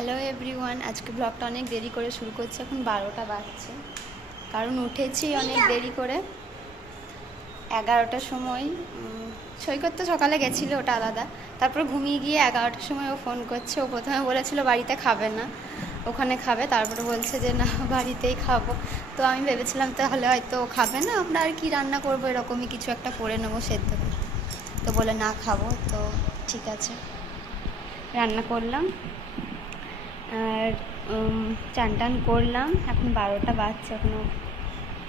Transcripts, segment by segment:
Hello everyone, আজকে ব্লগটা অনেক দেরি করে শুরু করছি। এখন 12টা বাজছে, কারণ উঠেছি অনেক দেরি করে 11টার সময়। সৈকত তো সকালে গেছিলো, ওটা আলাদা। তারপর ঘুমিয়ে গিয়ে 11টার সময় ও ফোন করছে। ও প্রথমে বলেছিল বাড়িতে খাবে না, ওখানে খাবে। তারপরে বলছে যে না, বাড়িতেই খাবো। তো আমি ভেবেছিলাম তাহলে হয়তো ও খাবে না, আমরা আর কি রান্না করবো, এরকমই কিছু একটা করে নেবো সেদ্ধ। তো বলে না খাবো, তো ঠিক আছে, রান্না করলাম আর চান টান করলাম। এখন 12টা বাজছে, এখনও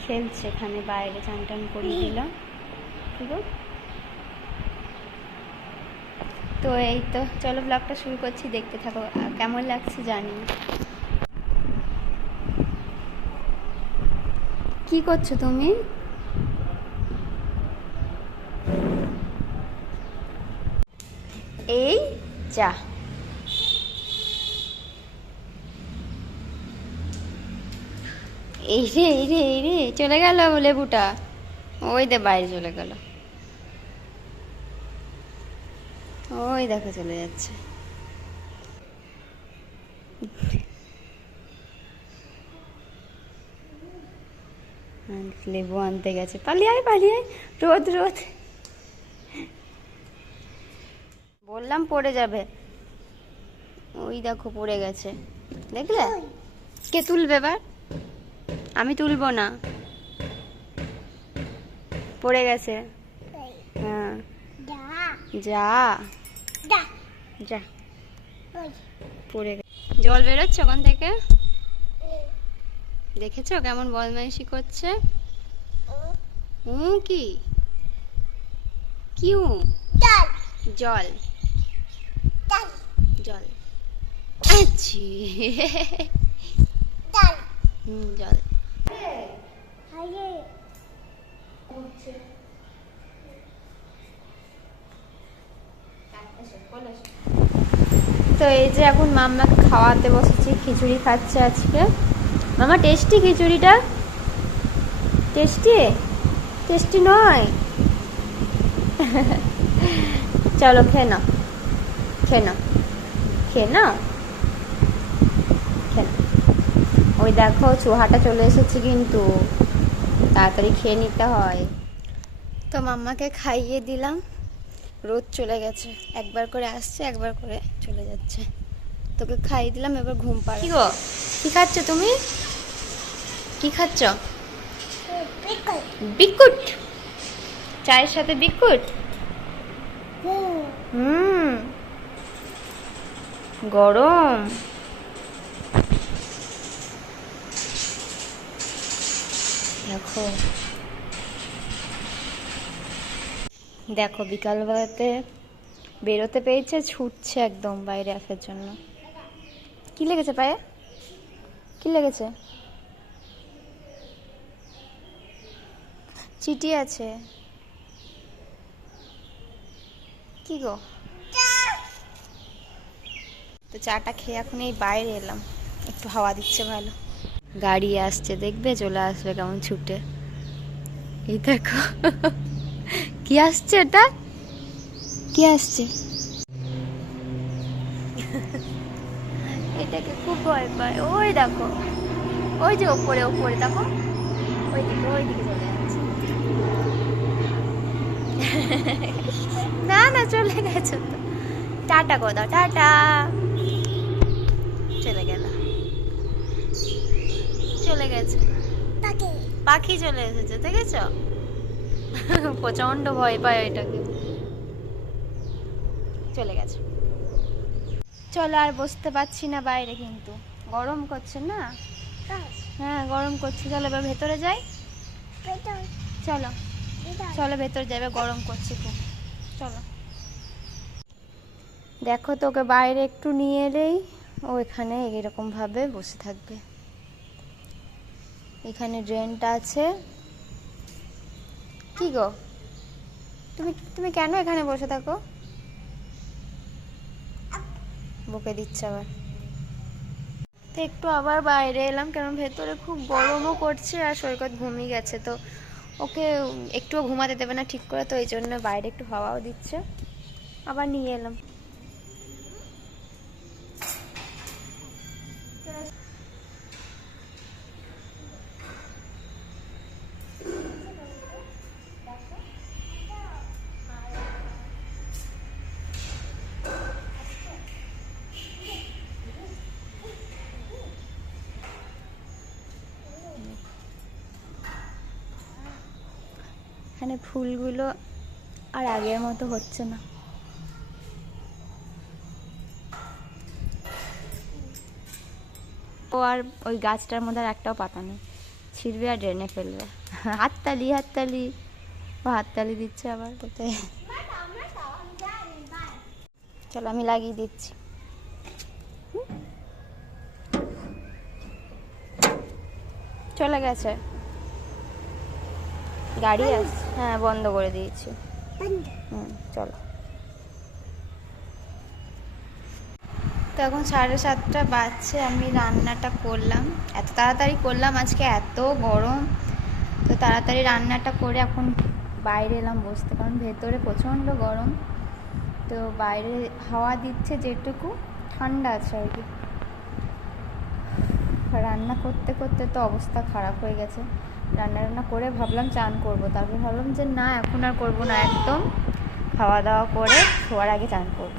খেলছে এখানে বাইরে। চান টান করিয়ে দিলাম, ঠিক আছে। তো এই তো, চলো ব্লগটা শুরু করছি, দেখতে থাকো। কেমন লাগছে জানি। কি করছো তুমি? এই যা, এই রে এই রে এই রে, চলে গেল লেবুটা। ওই দে বাইরে চলে গেল, ওই দেখো চলে যাচ্ছে। লেবু আনতে গেছে, পালিয়ে আয় পালিয়ে আয়, রোদ রোদ। বললাম পড়ে যাবে, ওই দেখো পড়ে গেছে, দেখলে? কে তুলবে এবার? আমি তুলবো না, পড়ে গেছে। হ্যাঁ যা যা, পড়ে গেছে। জল বেরোচ্ছে ওখান থেকে, দেখেছো কেমন বদমাইশি করছে? কি কি জল জল, আচ্ছি জল। তো এই যে এখন মাম্মাকে খাওয়াতে বসেছি, খিচুড়ি খাচ্ছে আজকে। মামা টেস্টি খিচুড়িটা? টেস্টি? টেস্টি নয়? চলো খেয়ে নাও, খেয়ে নাও, খেয়ে নাও, খেয়ে নাও। ওই দেখো চুহাটা চলে এসেছে, কিন্তু তাড়াতাড়ি খেয়ে নিতে হয়। তো মাম্মাকে খাইয়ে দিলাম, রোদ চলে গেছে, একবার করে আসছে একবার করে চলে যাচ্ছে। তোকে খাইয়ে দিলাম, এবার ঘুম পাড়া। কি গো, কি খাচ্ছ তুমি? কি খাচ্ছ? বিস্কুট? চায়ের সাথে বিস্কুট? গরম। দেখো দেখো, বিকালবেলাতে বেরোতে পেরেছে, ছুটছে একদম বাইরে আসার জন্য। কি লেগেছে পায়ে? কি লেগেছে? চিটি আছে। কি গো? তো চাটা খেয়ে এখন এই বাইরে এলাম, একটু হাওয়া দিচ্ছে ভালো। গাড়ি আসছে, দেখবে চলে আসবে কেমন ছুটে। এই দেখো কি আসছে, এটা কি আসছে? এটাকে খুব ভয় পায়। ওই দেখো, ওই যে ওপরে ওপরে দেখো, ওই দিকে চলে যাচ্ছে। না না, চলে গেছে তো। টাটা গো দাও, টাটা। চলে গেল, চলে গেছে। পাখি চলে এসেছে, দেখেছ? প্রচন্ড ভয় পায় এটাকে। চলে গেছে। চলো, আর বসতে পারছি না বাইরে, কিন্তু গরম করছে না? হ্যাঁ গরম করছে। চলো এবার ভেতরে যাই। চলো চলো ভেতরে যাবে, গরম করছে খুব। চলো। দেখো তোকে বাইরে একটু নিয়ে এলেই ও এখানে এরকম ভাবে বসে থাকবে। এখানে ড্রেনটা আছে। কি গো, তুমি তুমি কেন এখানে বসে থাকো? বকে দিচ্ছে আবার। তো একটু আবার বাইরে এলাম, কারণ ভেতরে খুব গরমও করছে আর সৈকত ঘুমিয়ে গেছে। তো ওকে একটুও ঘুমাতে দেবে না ঠিক করে, তো এই জন্য বাইরে একটু হাওয়াও দিচ্ছে, আবার নিয়ে এলাম। এখানে ফুলগুলো আর আগের মতো হচ্ছে না। ও আর ওই গাছটার মধ্যে আর একটাও পাতা নেই, ছিঁড়বে আর ড্রেনে ফেলবে। হাততালি হাততালি, ও হাততালি দিচ্ছে আবার কোথায়। চলো আমি লাগিয়ে দিচ্ছি। চলে গেছে, গাড়ি আসছে। হ্যাঁ বন্ধ করে দিয়েছি। চলো। তো এখন 7:30 বাজছে, আমি রান্নাটা করলাম, এত তাড়াতাড়ি করলাম আজকে, এত গরম। তো তাড়াতাড়ি রান্নাটা করে এখন বাইরে এলাম বসতে, কারণ ভেতরে প্রচণ্ড গরম। তো বাইরে হাওয়া দিচ্ছে যেটুকু, ঠান্ডা আছে আর কি। রান্না করতে করতে তো অবস্থা খারাপ হয়ে গেছে। রান্না করে ভাবলাম চান করব, তারপর ভাবলাম যে না এখন আর করবো না, একদম খাওয়া দাওয়া করে শোয়ার আগে চান করবো।